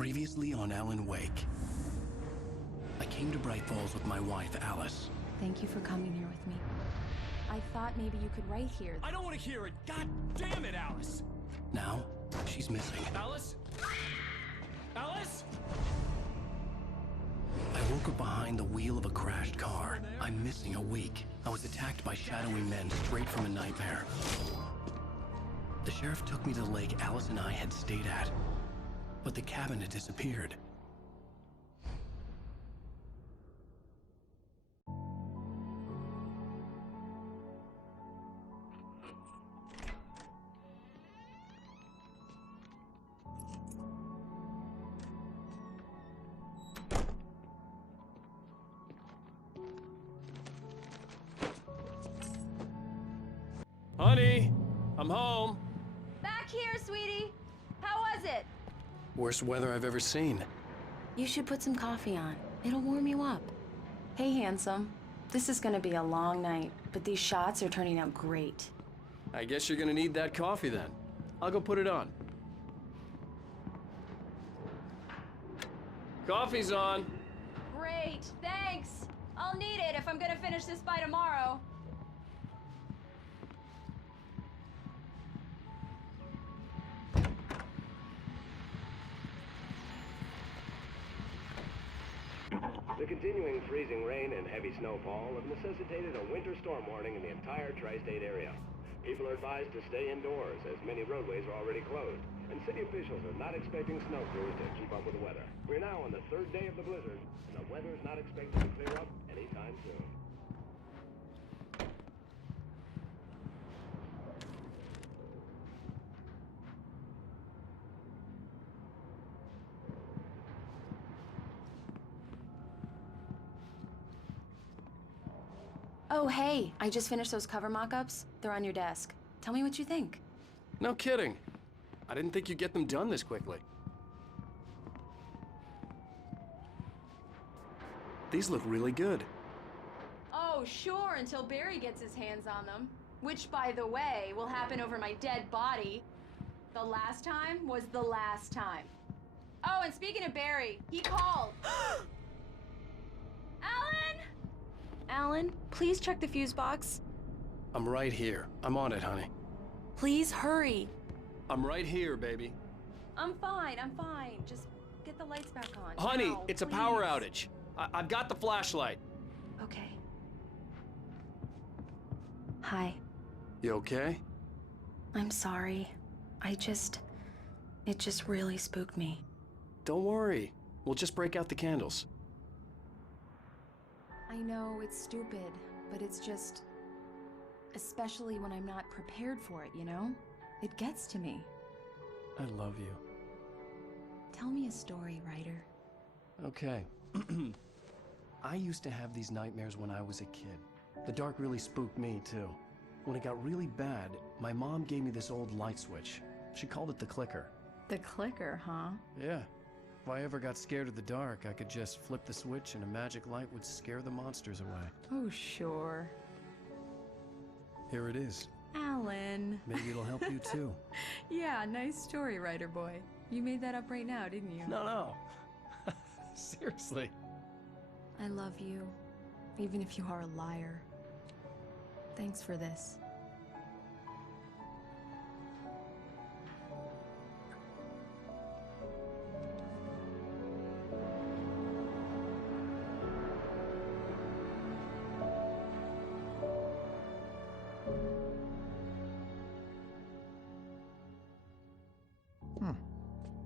Previously on Alan Wake. I came to Bright Falls with my wife, Alice. Thank you for coming here with me. I thought maybe you could write here. I don't want to hear it! God damn it, Alice! Now, she's missing. Alice? Alice? I woke up behind the wheel of a crashed car. I'm missing a week. I was attacked by shadowy men straight from a nightmare. The sheriff took me to the lake Alice and I had stayed at, but the cabin had disappeared. Honey, I'm home. Back here, sweetie. How was it? Worst weather I've ever seen. You should put some coffee on. It'll warm you up. Hey, handsome. This is gonna be a long night, but these shots are turning out great. I guess you're gonna need that coffee then. I'll go put it on. Coffee's on. Great, thanks. I'll need it if I'm gonna finish this by tomorrow. The continuing freezing rain and heavy snowfall have necessitated a winter storm warning in the entire tri-state area. People are advised to stay indoors as many roadways are already closed, and city officials are not expecting snow crews to keep up with the weather. We're now on the third day of the blizzard, and the weather is not expected to clear up anytime soon. Oh, hey, I just finished those cover mock-ups. They're on your desk. Tell me what you think. No kidding. I didn't think you'd get them done this quickly. These look really good. Oh, sure, until Barry gets his hands on them. Which, by the way, will happen over my dead body. The last time was the last time. Oh, and speaking of Barry, he called. Alan! Alan, please check the fuse box. I'm right here. I'm on it, honey. Please hurry. I'm right here, baby. I'm fine. Just get the lights back on. Honey, now, it's a please. power outage. I've got the flashlight. Okay. Hi. You okay? I'm sorry. It just really spooked me. Don't worry. We'll just break out the candles. I know it's stupid, but it's just... Especially when I'm not prepared for it, you know? It gets to me. I love you. Tell me a story, writer. Okay. I used to have these nightmares when I was a kid. The dark really spooked me, too. When it got really bad, my mom gave me this old light switch. She called it the clicker. The clicker, huh? Yeah. If I ever got scared of the dark, I could just flip the switch and a magic light would scare the monsters away. Oh, sure. Here it is. Alan. Maybe it'll help you, too. Yeah, nice story, writer boy. You made that up right now, didn't you? No. Seriously. I love you, even if you are a liar. Thanks for this.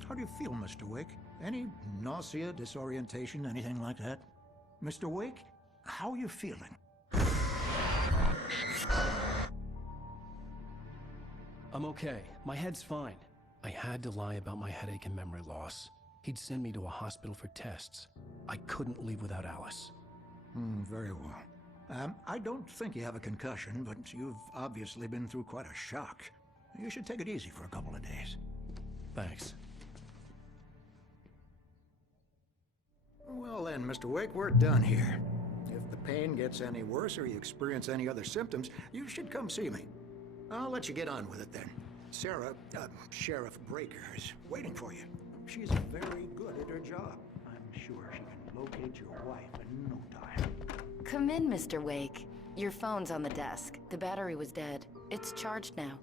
How do you feel, Mr. Wake? Any nausea, disorientation, anything like that? Mr. Wake, how are you feeling? I'm okay. My head's fine. I had to lie about my headache and memory loss. He'd send me to a hospital for tests. I couldn't leave without Alice. Very well. I don't think you have a concussion, but you've obviously been through quite a shock. You should take it easy for a couple of days. Thanks. Well then, Mr. Wake, we're done here. If the pain gets any worse or you experience any other symptoms, you should come see me. I'll let you get on with it then. Sarah, Sheriff Breaker, is waiting for you. She's very good job. I'm sure she can locate your wife in no time. Come in, Mr. Wake. Your phone's on the desk. The battery was dead. It's charged now.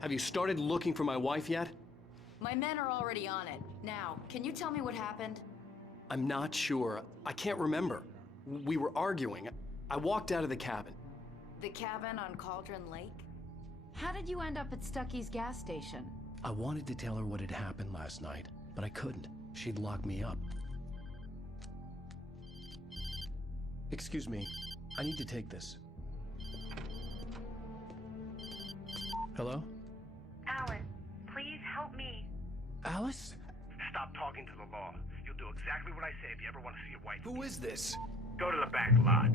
Have you started looking for my wife yet? My men are already on it. Now, can you tell me what happened? I'm not sure. I can't remember. We were arguing. I walked out of the cabin. The cabin on Cauldron Lake? How did you end up at Stucky's gas station? I wanted to tell her what had happened last night, but I couldn't. She'd lock me up. Excuse me. I need to take this. Hello? Alan, please help me. Alice? Stop talking to the law. You'll do exactly what I say if you ever want to see your wife. Who is this? Go to the back lot.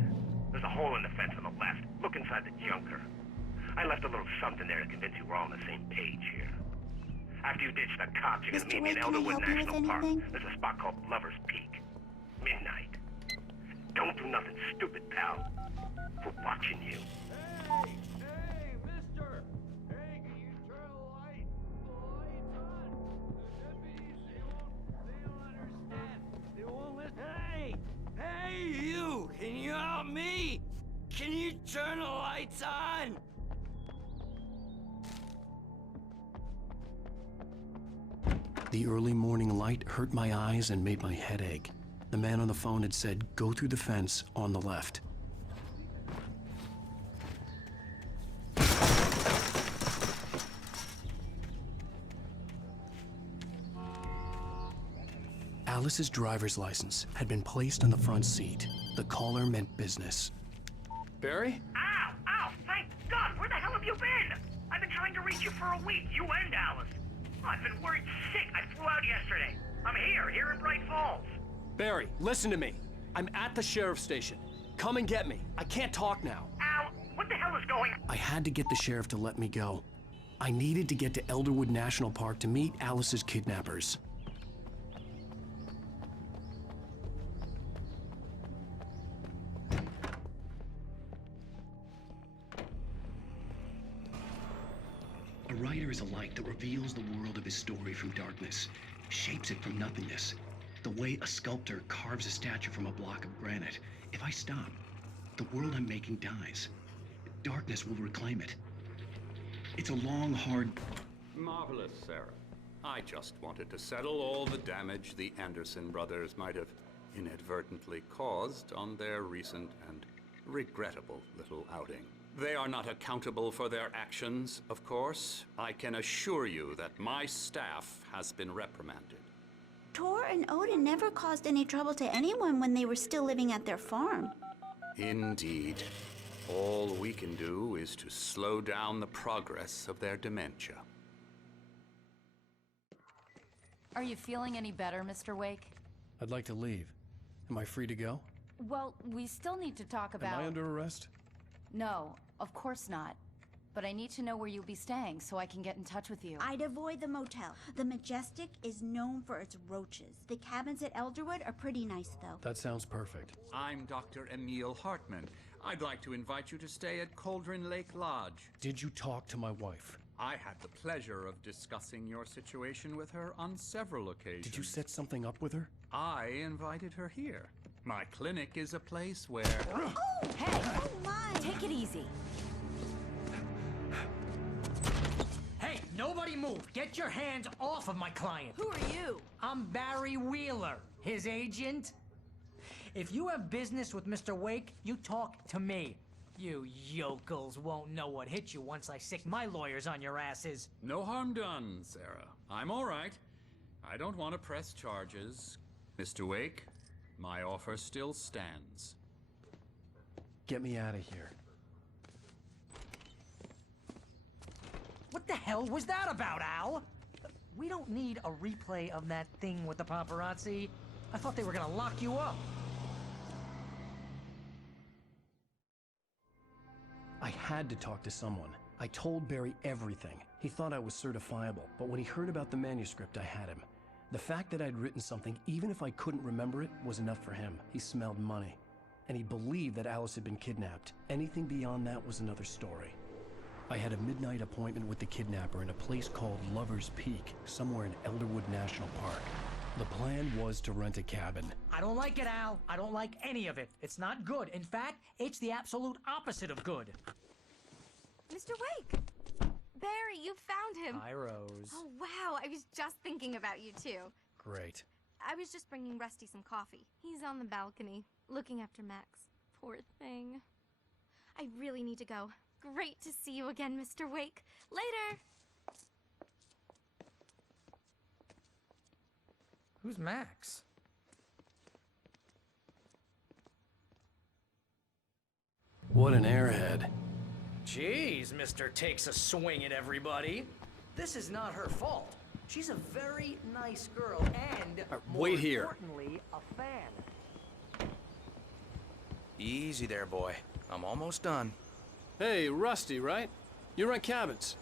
There's a hole in the fence on the left. Look inside the junker. I left a little something there to convince you we're all on the same page here. After you ditch the cops, you're gonna meet me in Elderwood National Park. There's a spot called Lover's Peak. Midnight. Don't do nothing stupid, pal. We're watching you. Hey, mister! Hey, can you turn the lights on? The deputies, they don't understand. They won't listen. Hey, you! Can you help me? Can you turn the lights on? The early morning light hurt my eyes and made my head ache. The man on the phone had said, go through the fence on the left. Alice's driver's license had been placed on the front seat. The caller meant business. Barry? Ow! Ow! Thank God! Where the hell have you been? I've been trying to reach you for a week. You and Alice. I've been worried sick. I flew out yesterday. I'm here in Bright Falls. Barry, listen to me. I'm at the sheriff's station. Come and get me. I can't talk now. Al, what the hell is going on? I had to get the sheriff to let me go. I needed to get to Elderwood National Park to meet Alice's kidnappers. A writer is a light that reveals the world of his story from darkness, shapes it from nothingness. The way a sculptor carves a statue from a block of granite. If I stop, the world I'm making dies. Darkness will reclaim it. It's a long, hard... Marvelous, Sarah. I just wanted to settle all the damage the Anderson brothers might have inadvertently caused on their recent and regrettable little outing. They are not accountable for their actions, of course. I can assure you that my staff has been reprimanded. Tor and Odin never caused any trouble to anyone when they were still living at their farm. Indeed. All we can do is to slow down the progress of their dementia. Are you feeling any better, Mr. Wake? I'd like to leave. Am I free to go? Well, we still need to talk about... Am I under arrest? No, of course not. But I need to know where you'll be staying so I can get in touch with you. I'd avoid the motel. The Majestic is known for its roaches. The cabins at Elderwood are pretty nice, though. That sounds perfect. I'm Dr. Emil Hartman. I'd like to invite you to stay at Cauldron Lake Lodge. Did you talk to my wife? I had the pleasure of discussing your situation with her on several occasions. Did you set something up with her? I invited her here. My clinic is a place where... Oh! Hey! Oh, my! Take it easy. Hey, nobody move! Get your hands off of my client! Who are you? I'm Barry Wheeler, his agent. If you have business with Mr. Wake, you talk to me. You yokels won't know what hit you once I sick my lawyers on your asses. No harm done, Sarah. I'm all right. I don't want to press charges. Mr. Wake, my offer still stands. Get me out of here. What the hell was that about, Al? We don't need a replay of that thing with the paparazzi. I thought they were gonna lock you up. I had to talk to someone. I told Barry everything. He thought I was certifiable, but when he heard about the manuscript, I had him. The fact that I'd written something, even if I couldn't remember it, was enough for him. He smelled money. And he believed that Alice had been kidnapped. Anything beyond that was another story. I had a midnight appointment with the kidnapper in a place called Lover's Peak, somewhere in Elderwood National Park. The plan was to rent a cabin. I don't like it, Al. I don't like any of it. It's not good. In fact, it's the absolute opposite of good. Mr. Wake! Barry, you found him! Hi, Rose. Oh, wow. I was just thinking about you, too. Great. I was just bringing Rusty some coffee. He's on the balcony, looking after Max. Poor thing. I really need to go. Great to see you again, Mr. Wake. Later! Who's Max? What an airhead. Jeez, Mr. Takes a swing at everybody. This is not her fault. She's a very nice girl and, more wait here. importantly, a fan. Easy there, boy. I'm almost done. Hey, Rusty, right? You rent cabins.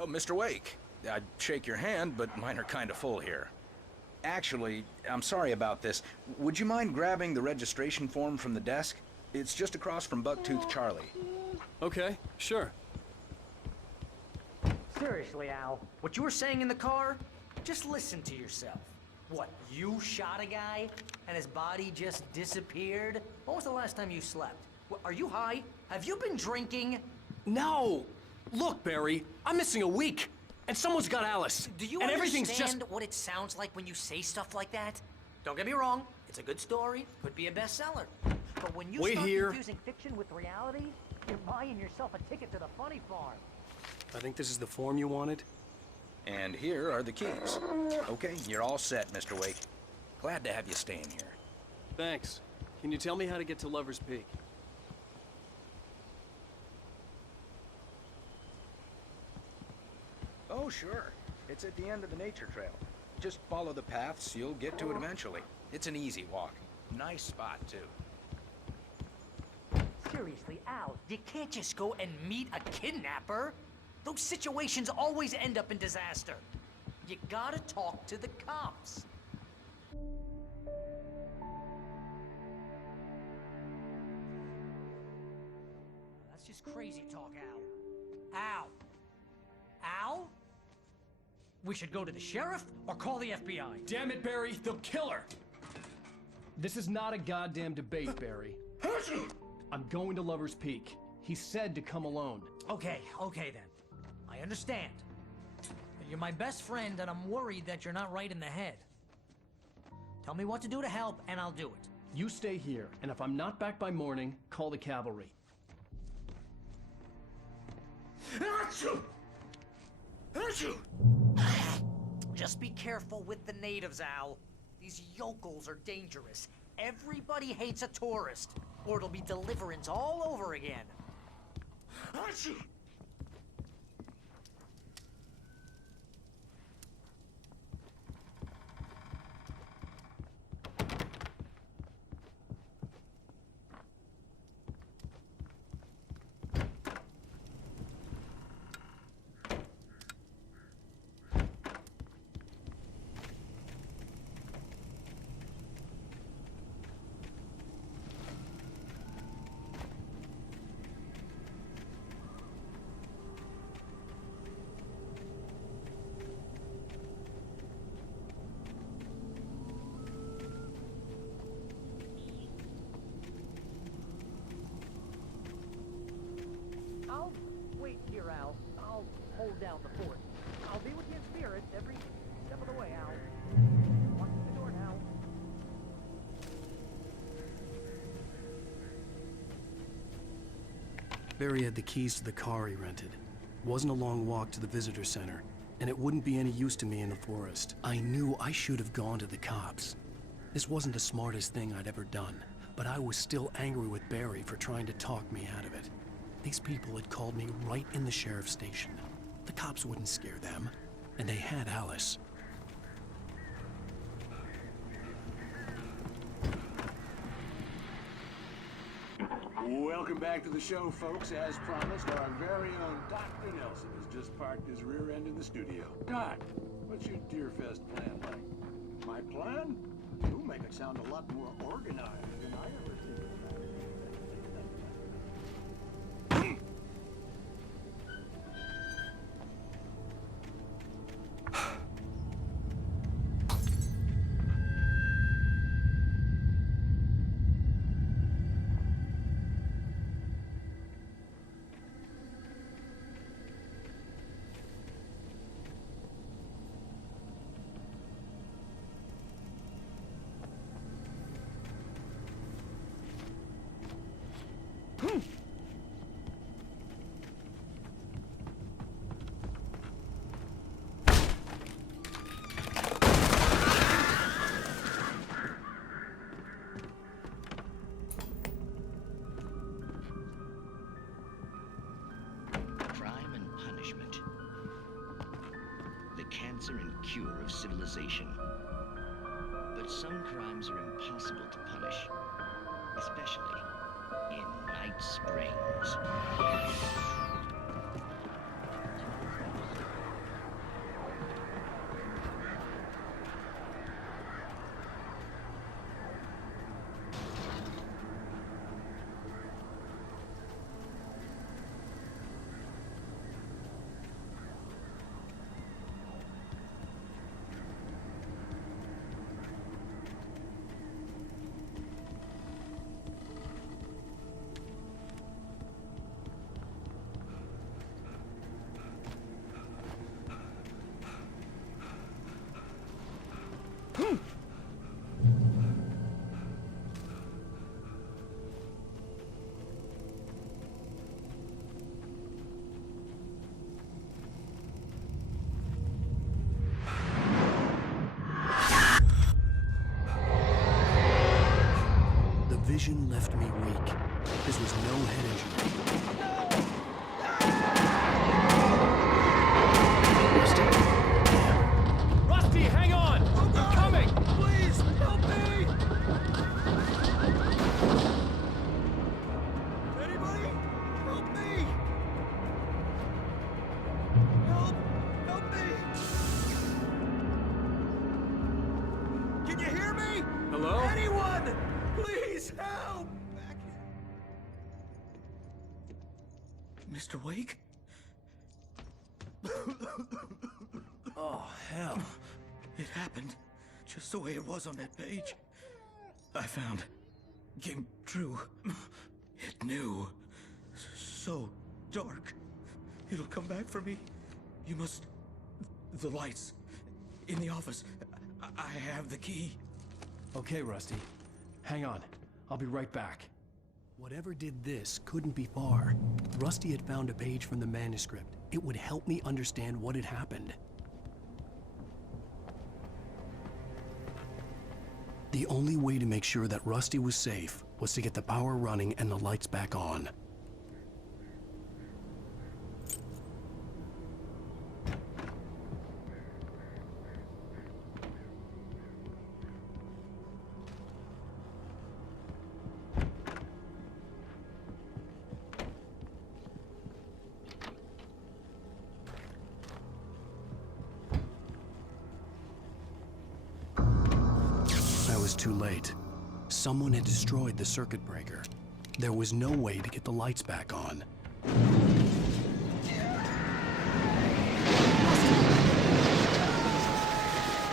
Oh, Mr. Wake. I'd shake your hand, but mine are kind of full here. Actually, I'm sorry about this. Would you mind grabbing the registration form from the desk? It's just across from Bucktooth Charlie. Okay, sure. Seriously, Al, what you were saying in the car? Just listen to yourself. What, you shot a guy and his body just disappeared? When was the last time you slept? Are you high? Have you been drinking? No! Look, Barry, I'm missing a week, and someone's got Alice. Do you and understand everything's just... what it sounds like when you say stuff like that? Don't get me wrong, it's a good story, could be a bestseller. But when you start confusing fiction with reality, you're buying yourself a ticket to the funny farm. I think this is the form you wanted. And here are the keys. Okay, you're all set, Mr. Wake. Glad to have you staying here. Thanks. Can you tell me how to get to Lover's Peak? Oh, sure. It's at the end of the nature trail. Just follow the paths, you'll get to it eventually. It's an easy walk. Nice spot, too. Seriously, Al, you can't just go and meet a kidnapper. Those situations always end up in disaster. You gotta talk to the cops. That's just crazy talk, Al. Al? Al? We should go to the sheriff or call the FBI. Damn it, Barry, they'll kill her! This is not a goddamn debate, Barry. I'm going to Lover's Peak. He said to come alone. Okay then. I understand. You're my best friend, and I'm worried that you're not right in the head. Tell me what to do to help, and I'll do it. You stay here, and if I'm not back by morning, call the cavalry. Just be careful with the natives, Al. These yokels are dangerous. Everybody hates a tourist, or it'll be deliverance all over again. I'll wait here, Al. I'll hold down the fort. I'll be with you in spirit every step of the way, Al. Watch the door now. Barry had the keys to the car he rented. It wasn't a long walk to the visitor center, and it wouldn't be any use to me in the forest. I knew I should have gone to the cops. This wasn't the smartest thing I'd ever done, but I was still angry with Barry for trying to talk me out of it. These people had called me right in the sheriff's station. The cops wouldn't scare them, and they had Alice. Welcome back to the show, folks. As promised, our very own Dr. Nelson has just parked his rear end in the studio. Doc, what's your Deerfest plan like? My plan? You make it sound a lot more organized than I ever see. civilization. But some crimes are impossible to punish, especially in Night Springs. The vision left me weak. This was no head injury. Rusty, hang on! I'm coming! Please, help me! Anybody? Help me! Help me! Can you hear me? Hello? Anyone! Please help! Mr. Wake? Oh, hell. It happened just the way it was on that page. I found. Came true. It knew. So dark. It'll come back for me. You must... The lights. In the office. I have the key. Okay, Rusty. Hang on. I'll be right back. Whatever did this couldn't be far. Rusty had found a page from the manuscript. It would help me understand what had happened. The only way to make sure that Rusty was safe was to get the power running and the lights back on. Too late. Someone had destroyed the circuit breaker. There was no way to get the lights back on.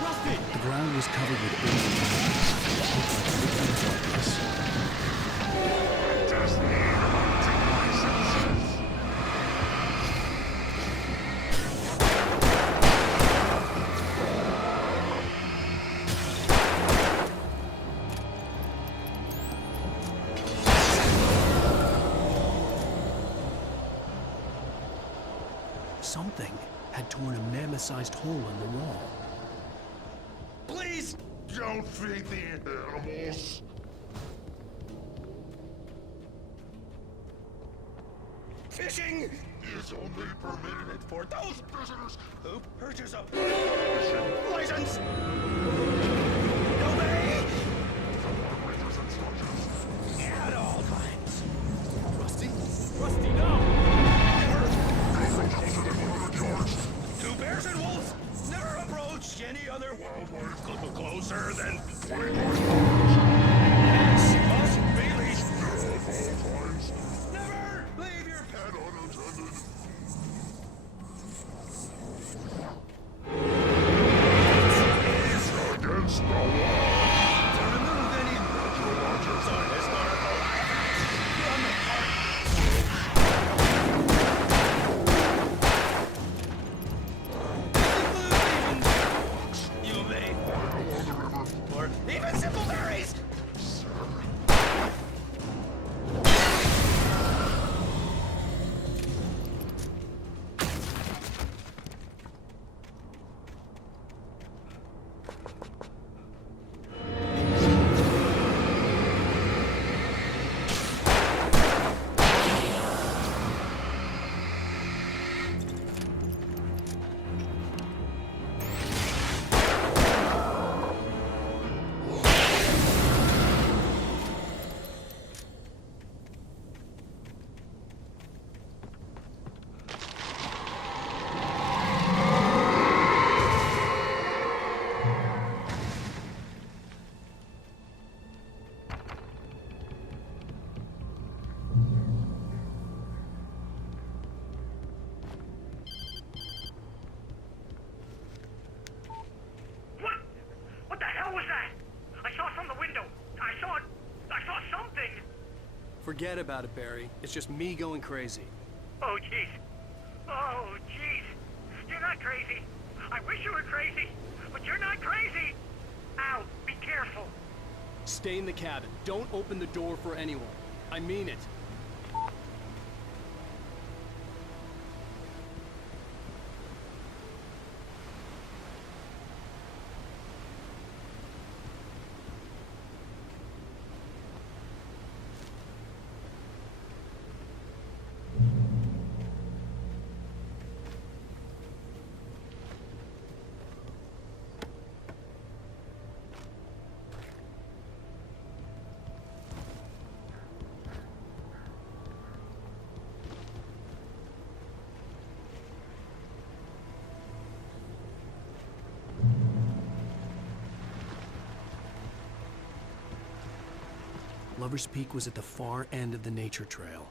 Rusty! The ground was covered with darkness. Something had torn a mammoth-sized hole in the wall. Please don't feed the animals. Fishing is only permitted for those prisoners who purchase a fishing license. Obey at all times. Rusty? Rusty, no! Two bears and wolves never approach any other wildlife closer than 20 must be leashed. Never leave your pet unattended. It's against the law. To remove any natural objects or historical artifacts from the park. You may, or even simple berries. Forget about it, Barry. It's just me going crazy. Oh, jeez. Oh, jeez. You're not crazy. I wish you were crazy, but you're not crazy. Ow, be careful. Stay in the cabin. Don't open the door for anyone. I mean it. Lover's Peak was at the far end of the nature trail.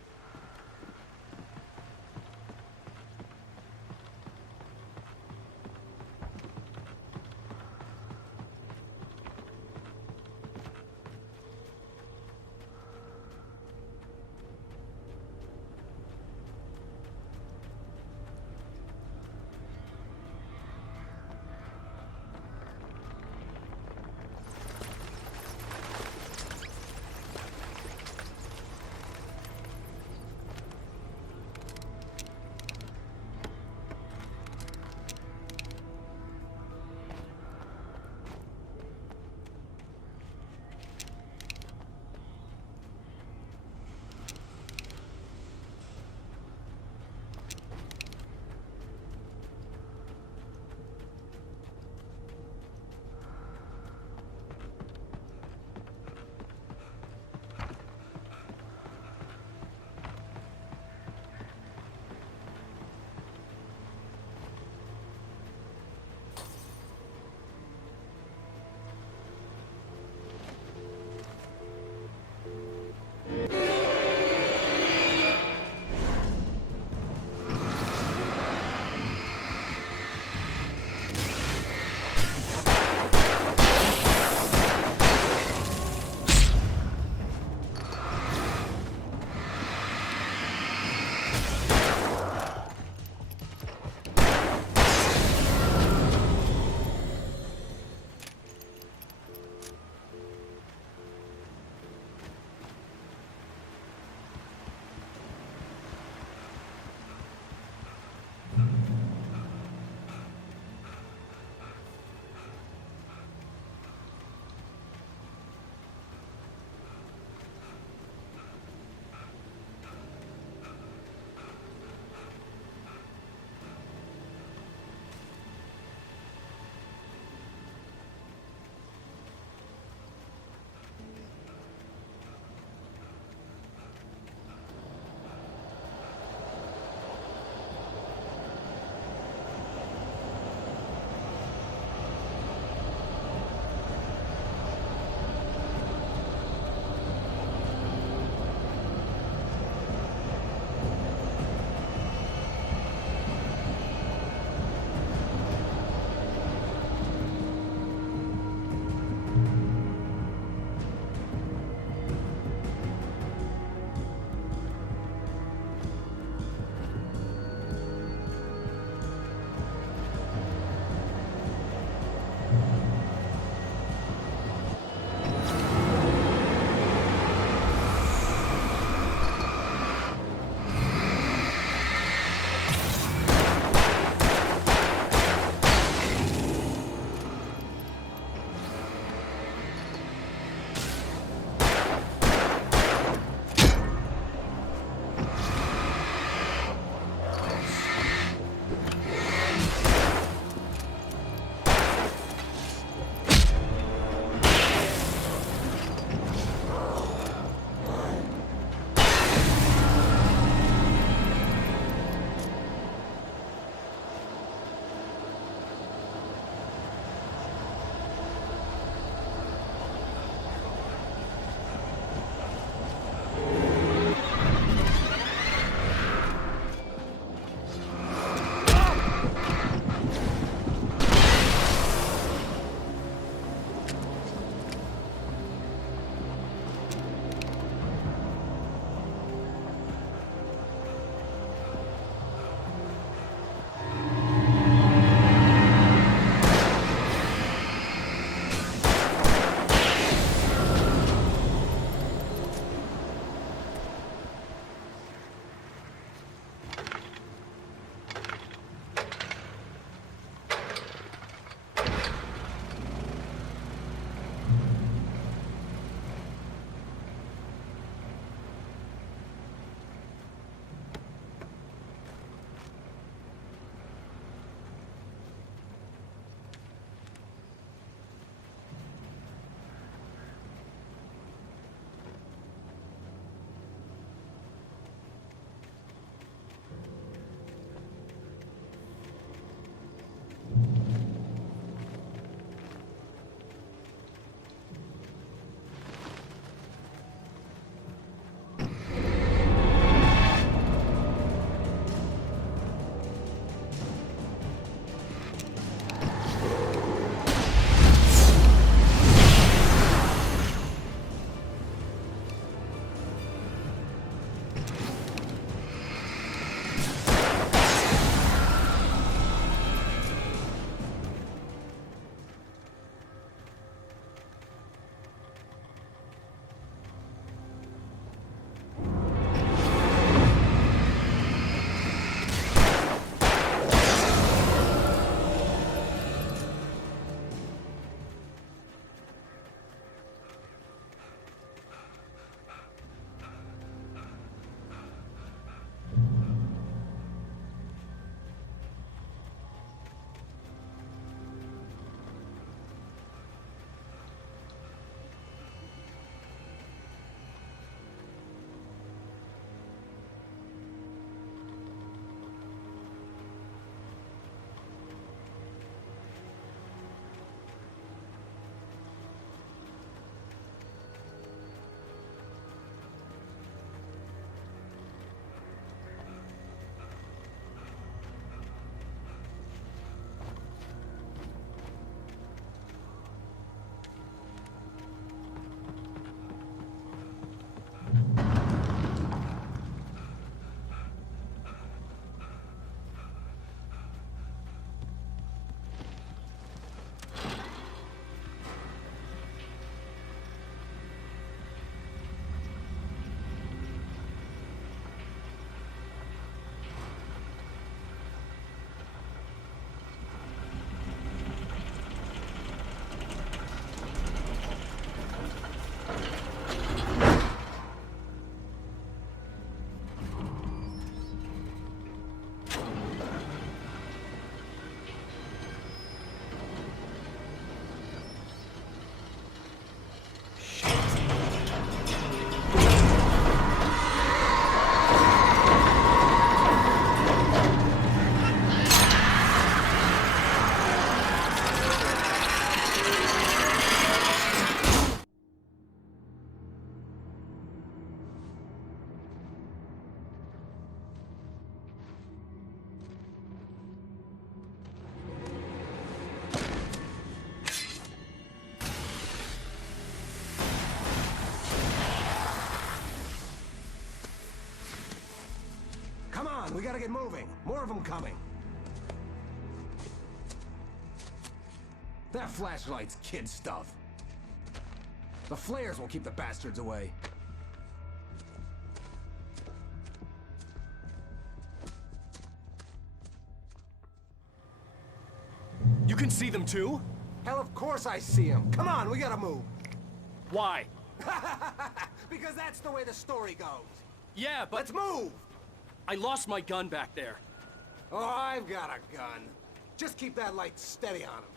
We gotta get moving. More of them coming. That flashlight's kid stuff. The flares will keep the bastards away. You can see them too? Hell, of course I see them. Come on, we gotta move. Why? Because that's the way the story goes. Yeah, but... Let's move! I lost my gun back there. Oh, I've got a gun. Just keep that light steady on him.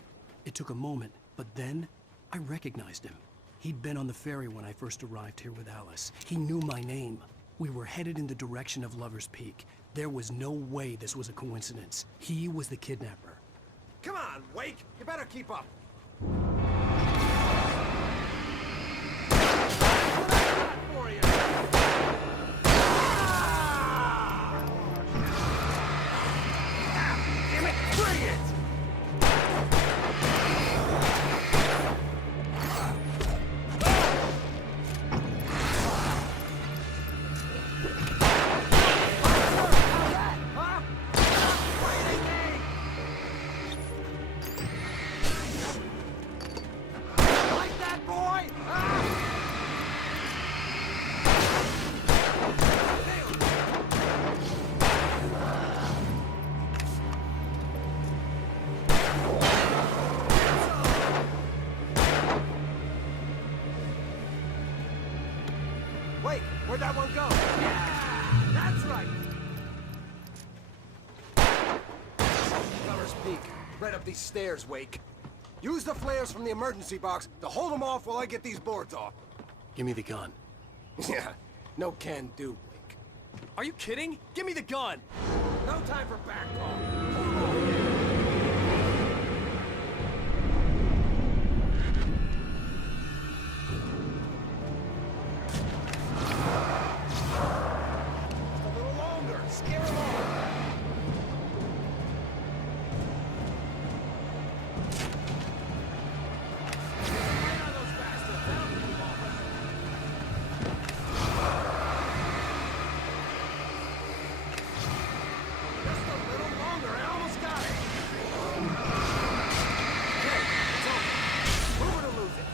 It took a moment, but then I recognized him. He'd been on the ferry when I first arrived here with Alice. He knew my name. We were headed in the direction of Lover's Peak. There was no way this was a coincidence. He was the kidnapper. Come on, Wake! You better keep up. For you. Damn it! Bring it! Wait, where'd that one go? Yeah! That's right! Lover's Peak. Right up these stairs, Wake. Use the flares from the emergency box to hold them off while I get these boards off. Give me the gun. Yeah, no can do, Wake. Are you kidding? Give me the gun! No time for back talk. Scare them all! Right on those bastards! That'll keep them off us. Just a little longer, I almost got it! Okay, it's over. Move it or lose it.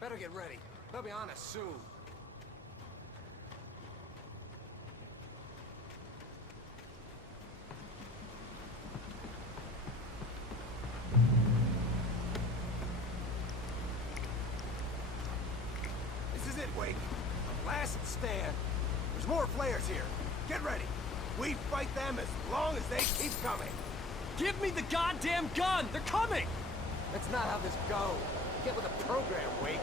Better get ready. They'll be on us soon. This is it, Wake. Our last stand. There's more flares here. Get ready. We fight them as long as they keep coming. Give me the goddamn gun! They're coming! That's not how this goes. Get with the program, Wake.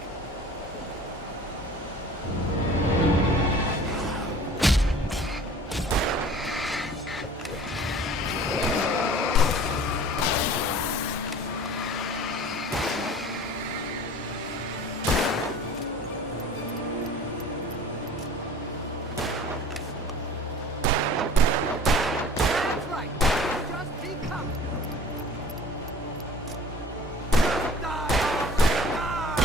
That's right. Just keep coming. Die already, die!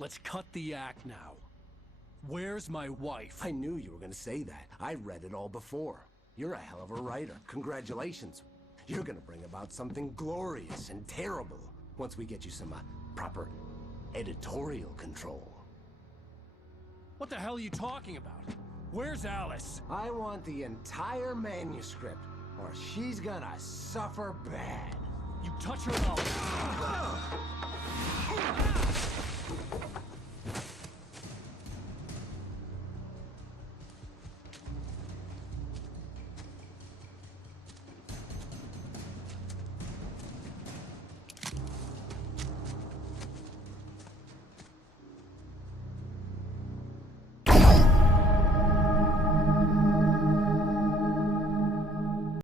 Let's cut the act now. Where's my wife? I knew you were gonna say that. I read it all before. You're a hell of a writer. Congratulations. You're gonna bring about something glorious and terrible once we get you some proper editorial control. What the hell are you talking about? Where's Alice? I want the entire manuscript, or she's gonna suffer bad. You touch her,